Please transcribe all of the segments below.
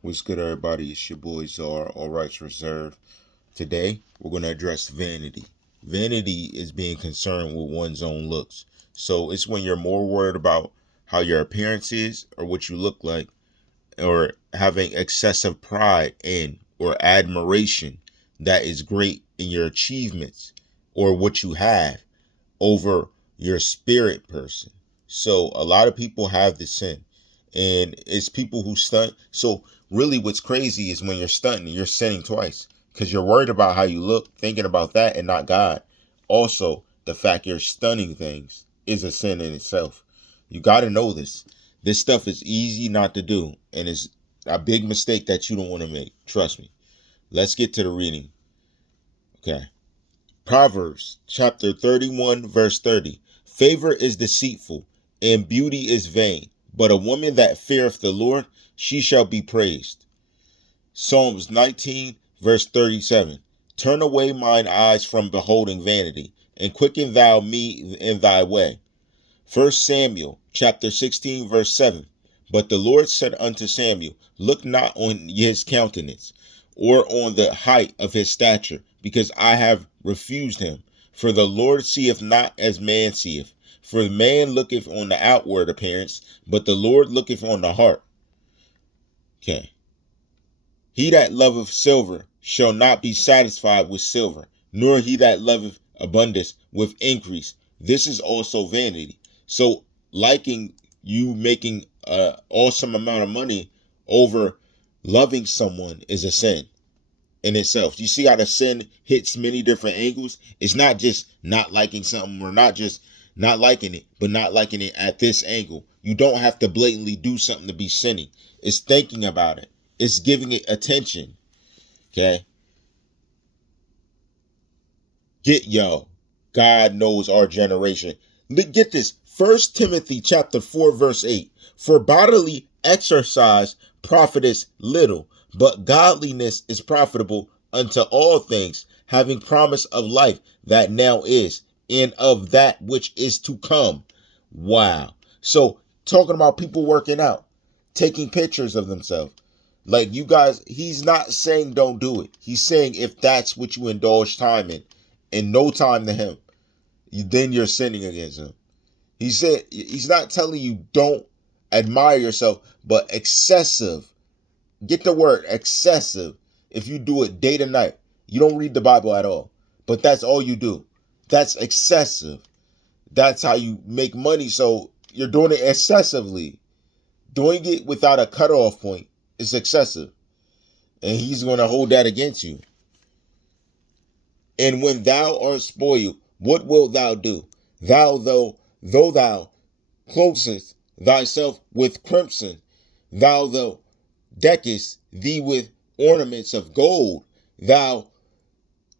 What's good, everybody? It's your boy Czar, All Rights Reserved. Today, we're going to address vanity. Vanity is being concerned with one's own looks. So, it's when you're more worried about how your appearance is or what you look like, or having excessive pride in or admiration that is great in your achievements or what you have over your spirit person. So a lot of people have this sin, and it's people who stunt. So really what's crazy is when you're stunting, you're sinning twice because you're worried about how you look, thinking about that and not God. Also, the fact you're stunning things is a sin in itself. You got to know this. This stuff is easy not to do, and it's a big mistake that you don't want to make. Trust me. Let's get to the reading. Okay. Proverbs chapter 31, verse 30. Favor is deceitful, and beauty is vain, but a woman that feareth the Lord, she shall be praised. Psalms 19, verse 37. Turn away mine eyes from beholding vanity, and quicken thou me in thy way. 1 Samuel chapter 16, verse 7. But the Lord said unto Samuel, Look not on his countenance, or on the height of his stature, because I have refused him. For the Lord seeth not as man seeth. For man looketh on the outward appearance, but the Lord looketh on the heart. Okay. He that loveth silver shall not be satisfied with silver, nor he that loveth abundance with increase. This is also vanity. So liking you making an awesome amount of money over loving someone is a sin in itself. You see how the sin hits many different angles? It's not just not liking something, or not just not liking it, but not liking it at this angle. You don't have to blatantly do something to be sinning. It's thinking about it. It's giving it attention. Okay? God knows our generation. Get this. 1 Timothy chapter 4, verse 8. For bodily exercise profiteth little, but godliness is profitable unto all things, having promise of life that now is, and of that which is to come. Wow. So, talking about people working out, taking pictures of themselves. Like, you guys, he's not saying don't do it. He's saying if that's what you indulge time in, and no time to him, then you're sinning against him. He said he's not telling you don't admire yourself, but excessive. Get the word excessive. If you do it day to night, you don't read the Bible at all, but that's all you do. That's excessive. That's how you make money. So you're doing it excessively. Doing it without a cutoff point is excessive. And he's going to hold that against you. And when thou art spoiled, what wilt thou do? Though thou clothest thyself with crimson, thou deckest thee with ornaments of gold, thou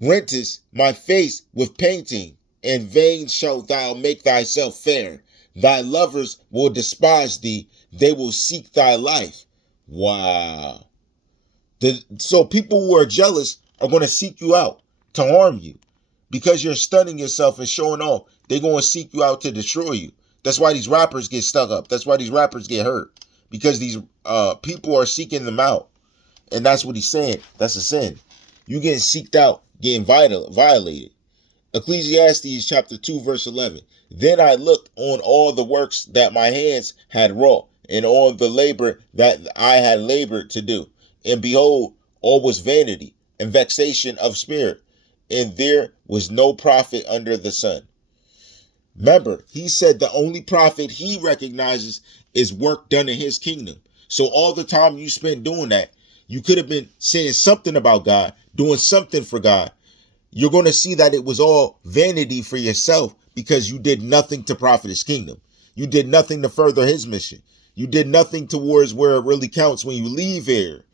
rentest my face with painting, in vain shalt thou make thyself fair. Thy lovers will despise thee, they will seek thy life. Wow. So people who are jealous are going to seek you out to harm you because you're stunning yourself and showing off. They're going to seek you out to destroy you. That's why these rappers get stuck up. That's why these rappers get hurt, because these people are seeking them out. And that's what he's saying. That's a sin. You getting seeked out, getting violated. Ecclesiastes chapter 2, verse 11. Then I looked on all the works that my hands had wrought, and on the labor that I had labored to do. And behold, all was vanity and vexation of spirit, and there was no profit under the sun. Remember, he said the only profit he recognizes is work done in his kingdom. So all the time you spent doing that, you could have been saying something about God, doing something for God. You're going to see that it was all vanity for yourself because you did nothing to profit his kingdom. You did nothing to further his mission. You did nothing towards where it really counts when you leave here.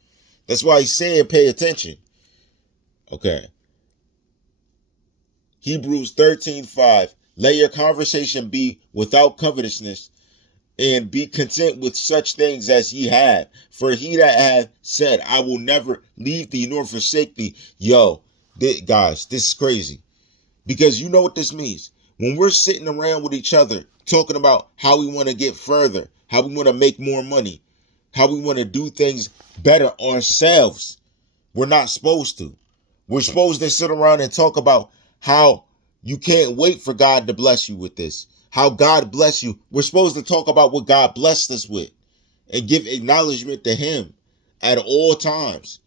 That's why he's saying pay attention. Okay. Hebrews 13:5. Let your conversation be without covetousness, and be content with such things as ye have. For he that hath said, I will never leave thee nor forsake thee. Guys, this is crazy. Because you know what this means. When we're sitting around with each other, talking about how we want to get further, how we want to make more money, how we want to do things better ourselves. We're not supposed to. We're supposed to sit around and talk about how you can't wait for God to bless you with this. How God bless you. We're supposed to talk about what God blessed us with and give acknowledgement to him at all times.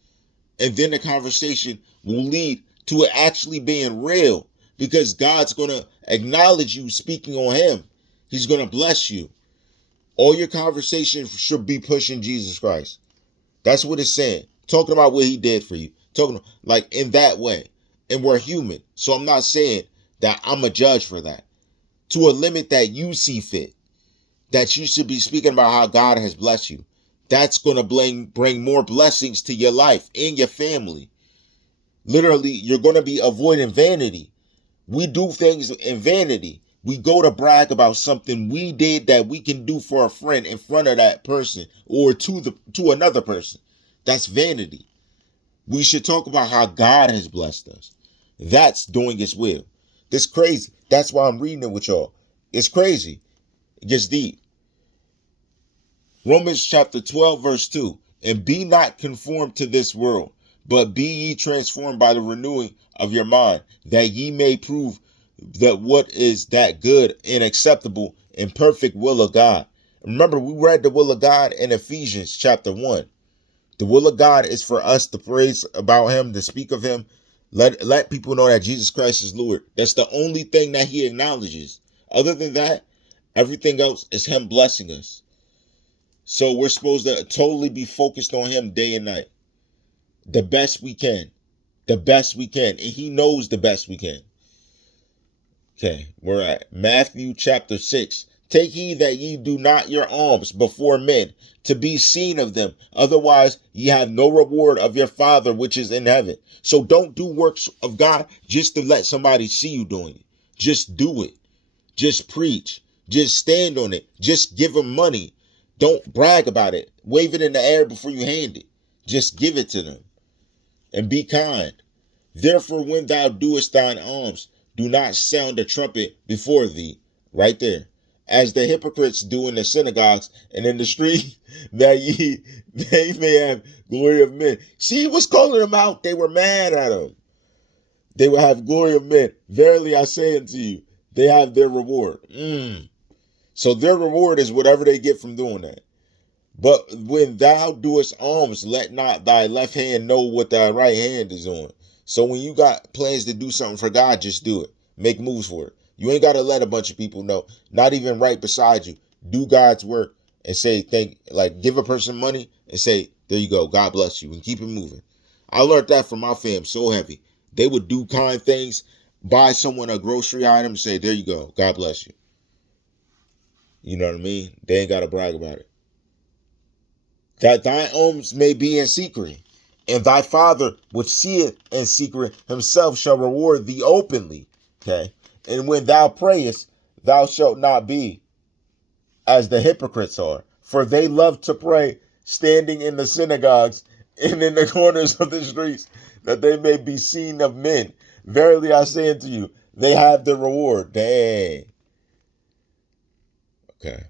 And then the conversation will lead to it actually being real, because God's going to acknowledge you speaking on him. He's going to bless you. All your conversation should be pushing Jesus Christ. That's what it's saying. Talking about what he did for you. Talking like in that way. And we're human. So I'm not saying that I'm a judge for that. To a limit that you see fit. That you should be speaking about how God has blessed you. That's going to bring more blessings to your life and your family. Literally, you're going to be avoiding vanity. We do things in vanity. We go to brag about something we did that we can do for a friend in front of that person or to another person. That's vanity. We should talk about how God has blessed us. That's doing his will. This crazy. That's why I'm reading it with y'all. It's crazy. It gets deep. Romans chapter 12 verse 2. And be not conformed to this world, but be ye transformed by the renewing of your mind, that ye may prove that what is that good and acceptable and perfect will of God. Remember, we read the will of God in Ephesians chapter 1. The will of God is for us to praise about him, to speak of him, let people know that Jesus Christ is Lord. That's the only thing that he acknowledges. Other than that, everything else is him blessing us. So we're supposed to totally be focused on him day and night. The best we can. The best we can. And he knows the best we can. Okay, we're at Matthew chapter 6. Take heed that ye do not your alms before men, to be seen of them. Otherwise, ye have no reward of your Father which is in heaven. So don't do works of God just to let somebody see you doing it. Just do it. Just preach. Just stand on it. Just give them money. Don't brag about it. Wave it in the air before you hand it. Just give it to them. And be kind. Therefore, when thou doest thine alms, do not sound a trumpet before thee. Right there. As the hypocrites do in the synagogues and in the street, that they may have glory of men. She was calling them out. They were mad at him. They will have glory of men. Verily I say unto you, they have their reward. So their reward is whatever they get from doing that. But when thou doest alms, let not thy left hand know what thy right hand is on. So when you got plans to do something for God, just do it. Make moves for it. You ain't got to let a bunch of people know, not even right beside you. Do God's work and say, give a person money and say, there you go, God bless you, and keep it moving. I learned that from my fam so heavy. They would do kind things, buy someone a grocery item, and say, there you go, God bless you. You know what I mean? They ain't got to brag about it. That thine alms may be in secret, and thy Father which seeth in secret himself shall reward thee openly. Okay? And when thou prayest, thou shalt not be as the hypocrites are, for they love to pray standing in the synagogues and in the corners of the streets, that they may be seen of men. Verily I say unto you, they have the reward. Dang. Okay.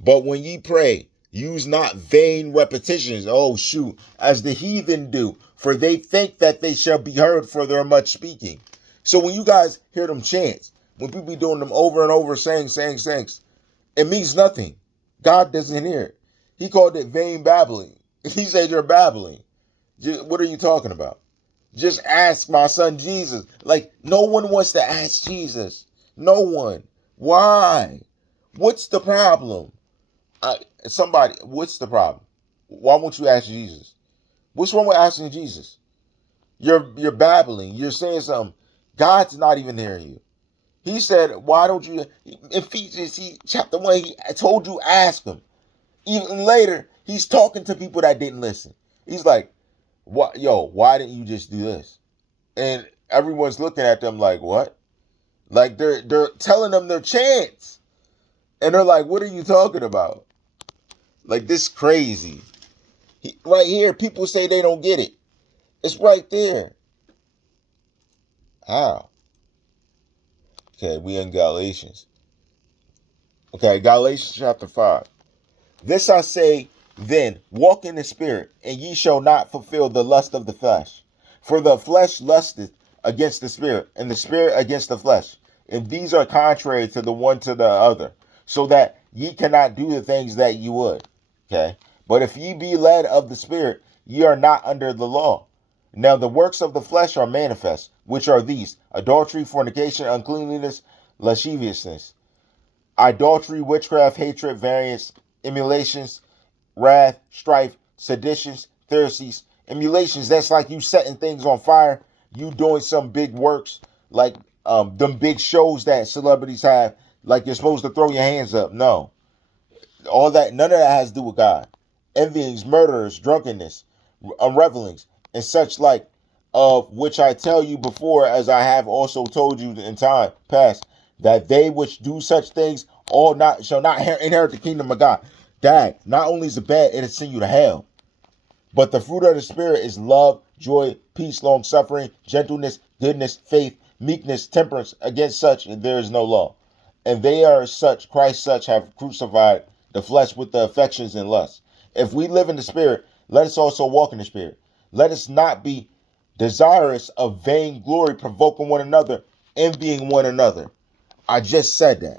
But when ye pray, use not vain repetitions, as the heathen do, for they think that they shall be heard for their much speaking. So when you guys hear them chants, when people be doing them over and over, saying, it means nothing. God doesn't hear it. He called it vain babbling. He said you're babbling. What are you talking about? Just ask my son Jesus. Like, no one wants to ask Jesus. No one. Why? What's the problem? What's the problem? Why won't you ask Jesus? What's wrong with asking Jesus? You're babbling. You're saying something. God's not even hearing you. He said, why don't you, in Ephesians chapter 1, he told you ask him. Even later, he's talking to people that didn't listen. He's like, why didn't you just do this? And everyone's looking at them like, what? Like they're telling them their chance. And they're like, what are you talking about? Like, this crazy. Right here, people say they don't get it. It's right there. How? Okay, we in Galatians. Okay, Galatians chapter 5. This I say Then walk in the spirit, and ye shall not fulfill the lust of the flesh. For the flesh lusteth against the spirit, and the spirit against the flesh. And these are contrary to the one to the other, so that ye cannot do the things that ye would. Okay? But if ye be led of the spirit, ye are not under the law. Now the works of the flesh are manifest, which are these: adultery, fornication, uncleanness, lasciviousness, idolatry, witchcraft, hatred, variance, emulations, wrath, strife, seditions, Pharisees. Emulations, that's like you setting things on fire, you doing some big works, like them big shows that celebrities have, like you're supposed to throw your hands up. No. All that, none of that has to do with God. Envyings, murderers, drunkenness, revelings, and such like, of which I tell you before, as I have also told you in time past, that they which do such things all not shall not inherit the kingdom of God. Dad, not only is it bad, it'll send you to hell. But the fruit of the Spirit is love, joy, peace, long suffering, gentleness, goodness, faith, meekness, temperance. Against such there is no law. And they are such, Christ such, have crucified the flesh with the affections and lusts. If we live in the Spirit, let us also walk in the Spirit. Let us not be desirous of vain glory, provoking one another, envying one another. I just said that.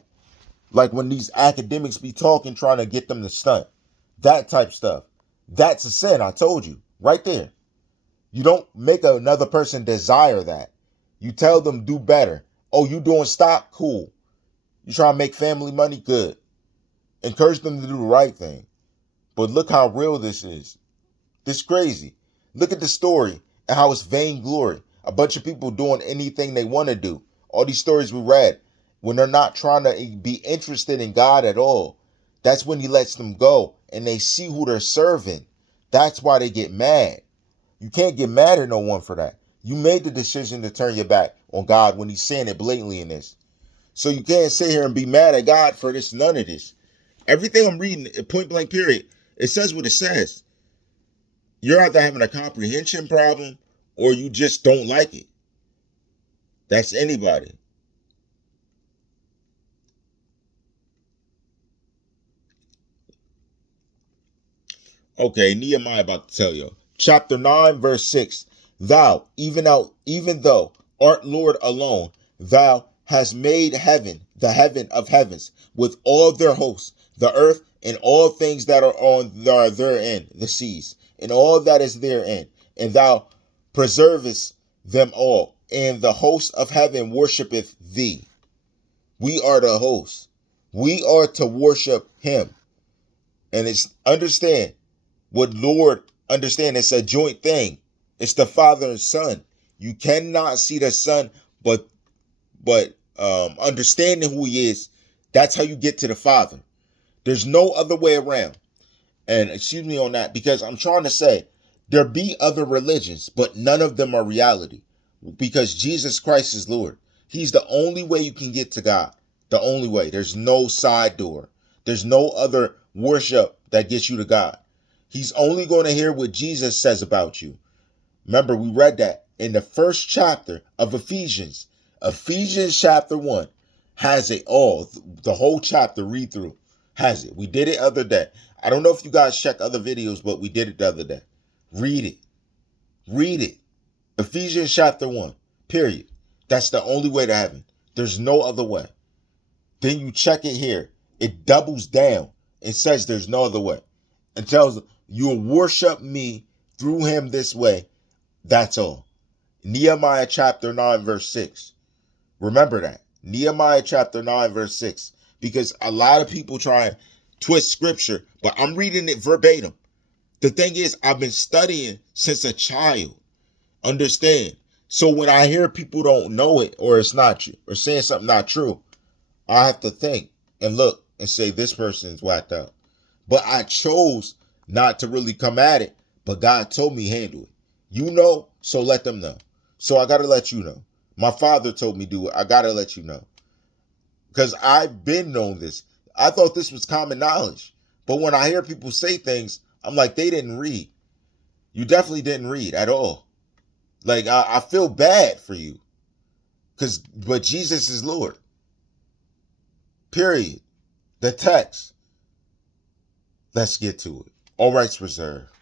Like when these academics be talking, trying to get them to stunt. That type stuff. That's a sin, I told you. Right there. You don't make another person desire that. You tell them do better. Oh, you doing stock? Cool. You trying to make family money? Good. Encourage them to do the right thing. But look how real this is. This is crazy. Look at the story and how it's vainglory. A bunch of people doing anything they want to do. All these stories we read, when they're not trying to be interested in God at all, that's when he lets them go and they see who they're serving. That's why they get mad. You can't get mad at no one for that. You made the decision to turn your back on God when he's saying it blatantly in this. So you can't sit here and be mad at God for this, none of this. Everything I'm reading, point blank period, it says what it says. You're either having a comprehension problem or you just don't like it. That's anybody. Okay, Nehemiah about to tell you. Chapter 9, verse 6. Thou, even though art Lord alone, thou hast made heaven, the heaven of heavens, with all their hosts, the earth and all things that are therein, the seas, and all that is therein, and thou preservest them all, and the host of heaven worshipeth thee. We are the host. We are to worship him. And it's understand what Lord understand, it's a joint thing. It's the Father and Son. You cannot see the Son, but understanding who he is, that's how you get to the Father. There's no other way around. And excuse me on that, because I'm trying to say there be other religions, but none of them are reality. Because Jesus Christ is Lord. He's the only way you can get to God. The only way. There's no side door. There's no other worship that gets you to God. He's only going to hear what Jesus says about you. Remember, we read that in the first chapter of Ephesians. Ephesians chapter 1 has it all. The whole chapter read through has it. We did it the other day. I don't know if you guys check other videos, but we did it the other day. Read it. Read it. Ephesians chapter 1. Period. That's the only way to heaven. There's no other way. Then you check it here. It doubles down. It says there's no other way. It tells you'll worship me through him this way. That's all. Nehemiah chapter 9 verse 6. Remember that. Nehemiah chapter 9 verse 6. Because a lot of people try and twist scripture, but I'm reading it verbatim. The thing is, I've been studying since a child. Understand? So when I hear people don't know it or it's not true or saying something not true, I have to think and look and say this person is whacked out. But I chose not to really come at it, but God told me handle it. You know, so let them know. So I got to let you know. My father told me do it. I got to let you know. Because I've been known this. I thought this was common knowledge. But when I hear people say things, I'm like, they didn't read. You definitely didn't read at all. Like, I feel bad for you. But Jesus is Lord. Period. The text. Let's get to it. All rights reserved.